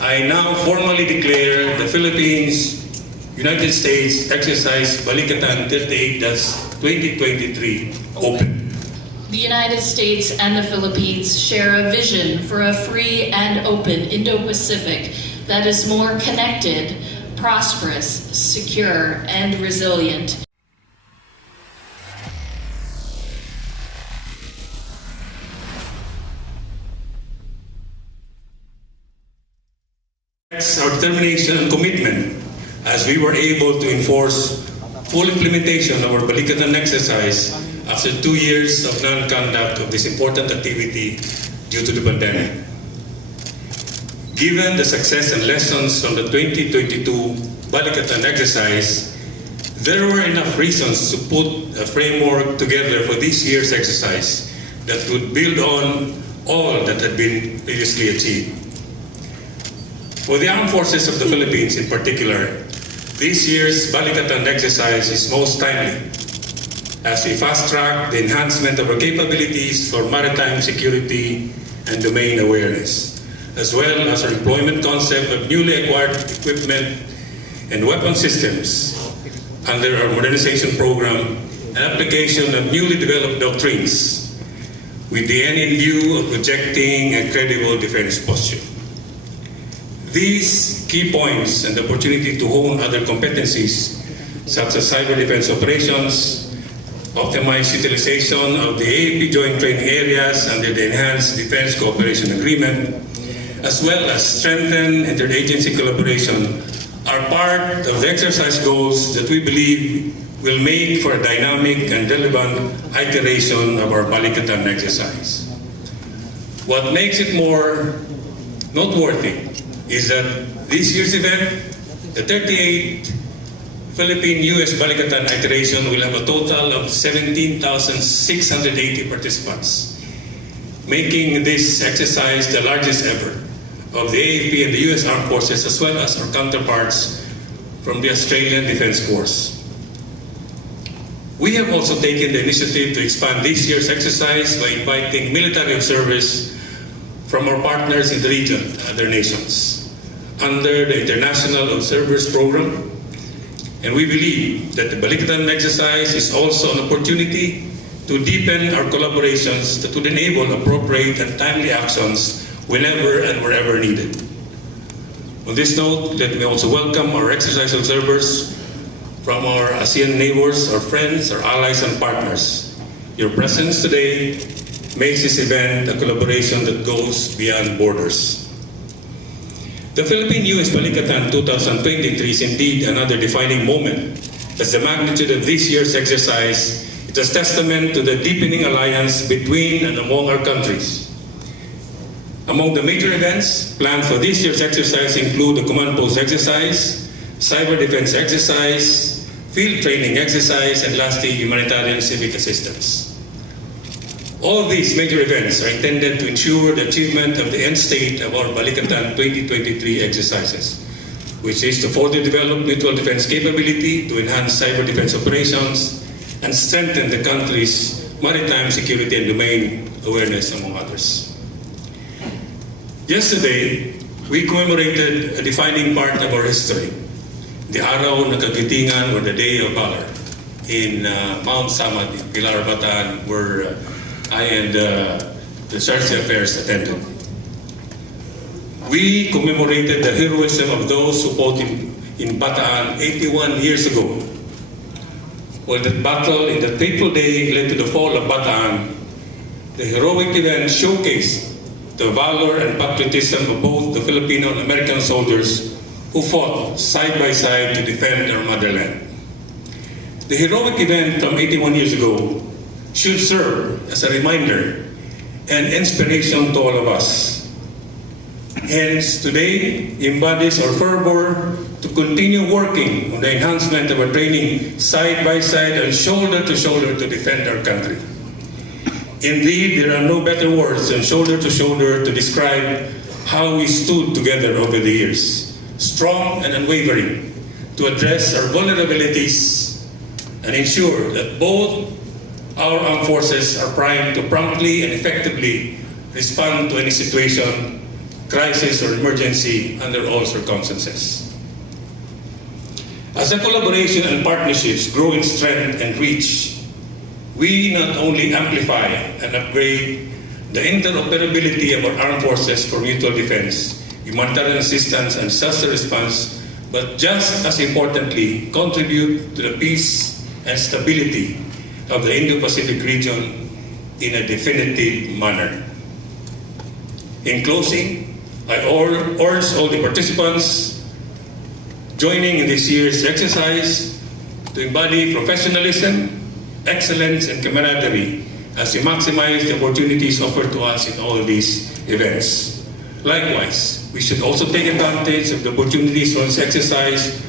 I now formally declare the Philippines-United States exercise Balikatan 38-2023 open. The United States and the Philippines share a vision for a free and open Indo-Pacific that is more connected, prosperous, secure, and resilient. Our determination and commitment as we were able to enforce full implementation of our Balikatan exercise after 2 years of non-conduct of this important activity due to the pandemic. Given the success and lessons from the 2022 Balikatan exercise, there were enough reasons to put a framework together for this year's exercise that would build on all that had been previously achieved. For the Armed Forces of the Philippines in particular, this year's Balikatan exercise is most timely as we fast-track the enhancement of our capabilities for maritime security and domain awareness, as well as our employment concept of newly acquired equipment and weapon systems under our modernization program and application of newly developed doctrines with the end in view of projecting a credible defense posture. These key points and the opportunity to hone other competencies such as cyber defense operations, optimized utilization of the AAP joint training areas under the Enhanced Defense Cooperation Agreement, as well as strengthen interagency collaboration are part of the exercise goals that we believe will make for a dynamic and relevant iteration of our Balikatan exercise. What makes it more noteworthy is that this year's event, the 38th Philippine-US Balikatan iteration, will have a total of 17,680 participants, making this exercise the largest ever of the AAP and the US Armed Forces, as well as our counterparts from the Australian Defence Force. We have also taken the initiative to expand this year's exercise by inviting military observers from our partners in the region, other nations, under the International Observers Program. And we believe that the Balikatan exercise is also an opportunity to deepen our collaborations that would enable appropriate and timely actions whenever and wherever needed. On this note, let me also welcome our exercise observers from our ASEAN neighbors, our friends, our allies and partners. Your presence today makes this event a collaboration that goes beyond borders. The Philippine-US Balikatan 2023 is indeed another defining moment, as the magnitude of this year's exercise is a testament to the deepening alliance between and among our countries. Among the major events planned for this year's exercise include the Command Post exercise, Cyber Defense exercise, Field Training exercise, and lastly, Humanitarian Civic Assistance. All these major events are intended to ensure the achievement of the end state of our Balikatan 2023 exercises, which is to further develop mutual defense capability, to enhance cyber defense operations, and strengthen the country's maritime security and domain awareness, among others. Yesterday, we commemorated a defining part of our history, the Araw ng Kagitingan, or the Day of Valor, in Mount Samad, in Pilar, Bataan, where I and the Charge Affairs attended. We commemorated the heroism of those who fought in Bataan 81 years ago. While the battle in the fateful day led to the fall of Bataan, the heroic event showcased the valor and patriotism of both the Filipino and American soldiers who fought side by side to defend our motherland. The heroic event from 81 years ago should serve as a reminder and inspiration to all of us. Hence, today embodies our fervor to continue working on the enhancement of our training side by side and shoulder to defend our country. Indeed, there are no better words than shoulder to describe how we stood together over the years, strong and unwavering, to address our vulnerabilities and ensure that both our armed forces are primed to promptly and effectively respond to any situation crisis or emergency under all circumstances. As the collaboration and partnerships grow in strength and reach, we not only amplify and upgrade the interoperability of our armed forces for mutual defense, humanitarian assistance, and disaster response, but just as importantly, contribute to the peace and stability of the Indo-Pacific region in a definitive manner. In closing, I urge all the participants joining in this year's exercise to embody professionalism, excellence, and camaraderie as we maximize the opportunities offered to us in all these events. Likewise, we should also take advantage of the opportunities from this exercise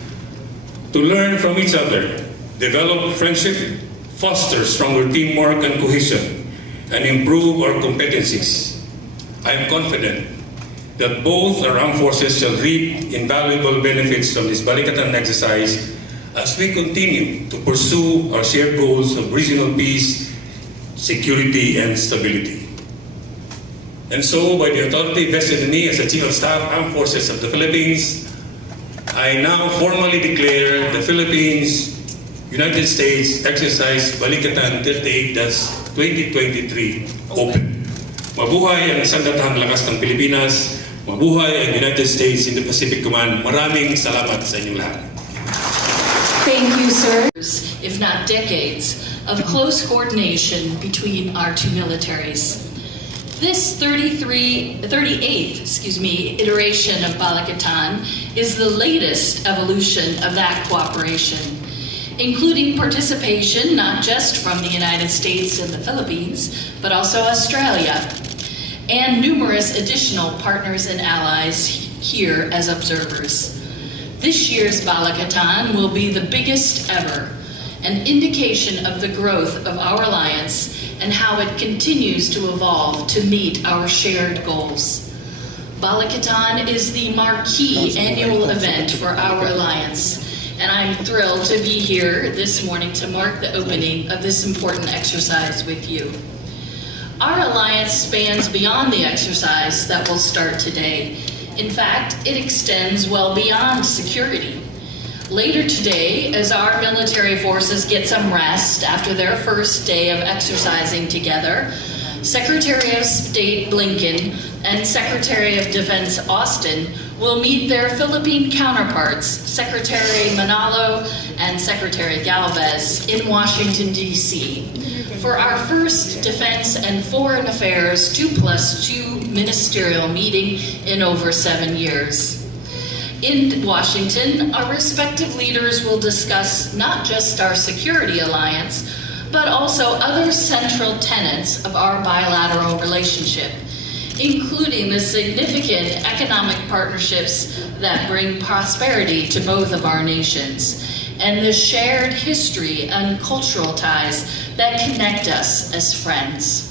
to learn from each other, develop friendship, foster stronger teamwork and cohesion, and improve our competencies. I am confident that both our armed forces shall reap invaluable benefits from this Balikatan exercise as we continue to pursue our shared goals of regional peace, security, and stability. And so, by the authority vested in me as the Chief of Staff, Armed Forces of the Philippines, I now formally declare the Philippines United States Exercise Balikatan 38-2023 open. Mabuhay ang Sandatahang Lakas ng Pilipinas. Mabuhay ang United States Indo-Pacific Command. Maraming salamat sa inyong lahat. Thank you, sir. If not decades, of close coordination between our two militaries. This 38th iteration of Balikatan is the latest evolution of that cooperation, including participation not just from the United States and the Philippines, but also Australia, and numerous additional partners and allies here as observers. This year's Balikatan will be the biggest ever, an indication of the growth of our alliance and how it continues to evolve to meet our shared goals. Balikatan is the marquee annual event for our alliance, and I'm thrilled to be here this morning to mark the opening of this important exercise with you. Our alliance spans beyond the exercise that will start today. In fact, it extends well beyond security. Later today, as our military forces get some rest after their first day of exercising together, Secretary of State Blinken and Secretary of Defense Austin will meet their Philippine counterparts, Secretary Manalo and Secretary Galvez, in Washington, D.C., for our first Defense and Foreign Affairs 2+2 ministerial meeting in over 7 years. In Washington, our respective leaders will discuss not just our security alliance, but also other central tenets of our bilateral relationship, including the significant economic partnerships that bring prosperity to both of our nations, and the shared history and cultural ties that connect us as friends.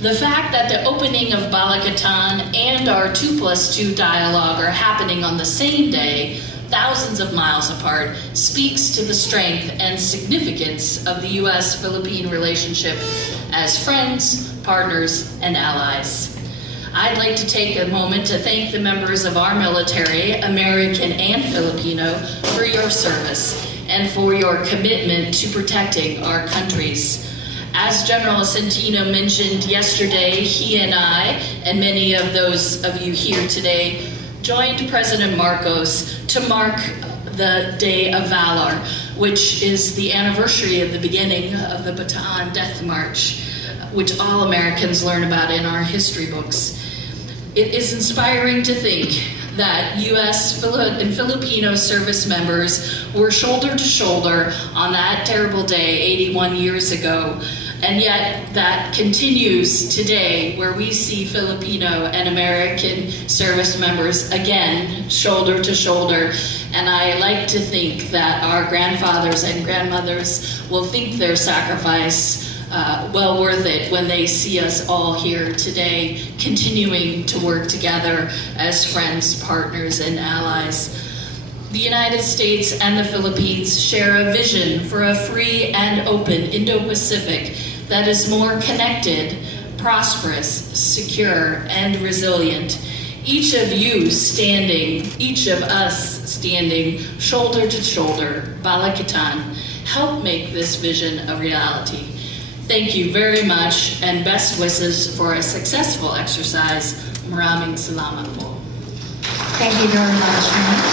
The fact that the opening of Balikatan and our 2+2 dialogue are happening on the same day, thousands of miles apart, speaks to the strength and significance of the U.S.-Philippine relationship as friends, partners, and allies. I'd like to take a moment to thank the members of our military, American and Filipino, for your service and for your commitment to protecting our countries. As General Centino mentioned yesterday, he and I, and many of those of you here today, joined President Marcos to mark the Day of Valor, which is the anniversary of the beginning of the Bataan Death March, which all Americans learn about in our history books. It is inspiring to think that U.S. and Filipino service members were shoulder to shoulder on that terrible day 81 years ago, and yet that continues today, where we see Filipino and American service members again shoulder to shoulder. And I like to think that our grandfathers and grandmothers will think their sacrifice well worth it when they see us all here today, continuing to work together as friends, partners, and allies. The United States and the Philippines share a vision for a free and open Indo-Pacific that is more connected, prosperous, secure, and resilient. Each of you standing, each of us standing shoulder to shoulder, Balikatan, help make this vision a reality. Thank you very much, and best wishes for a successful exercise. Maraming salamat po. Thank you very much, ma'am.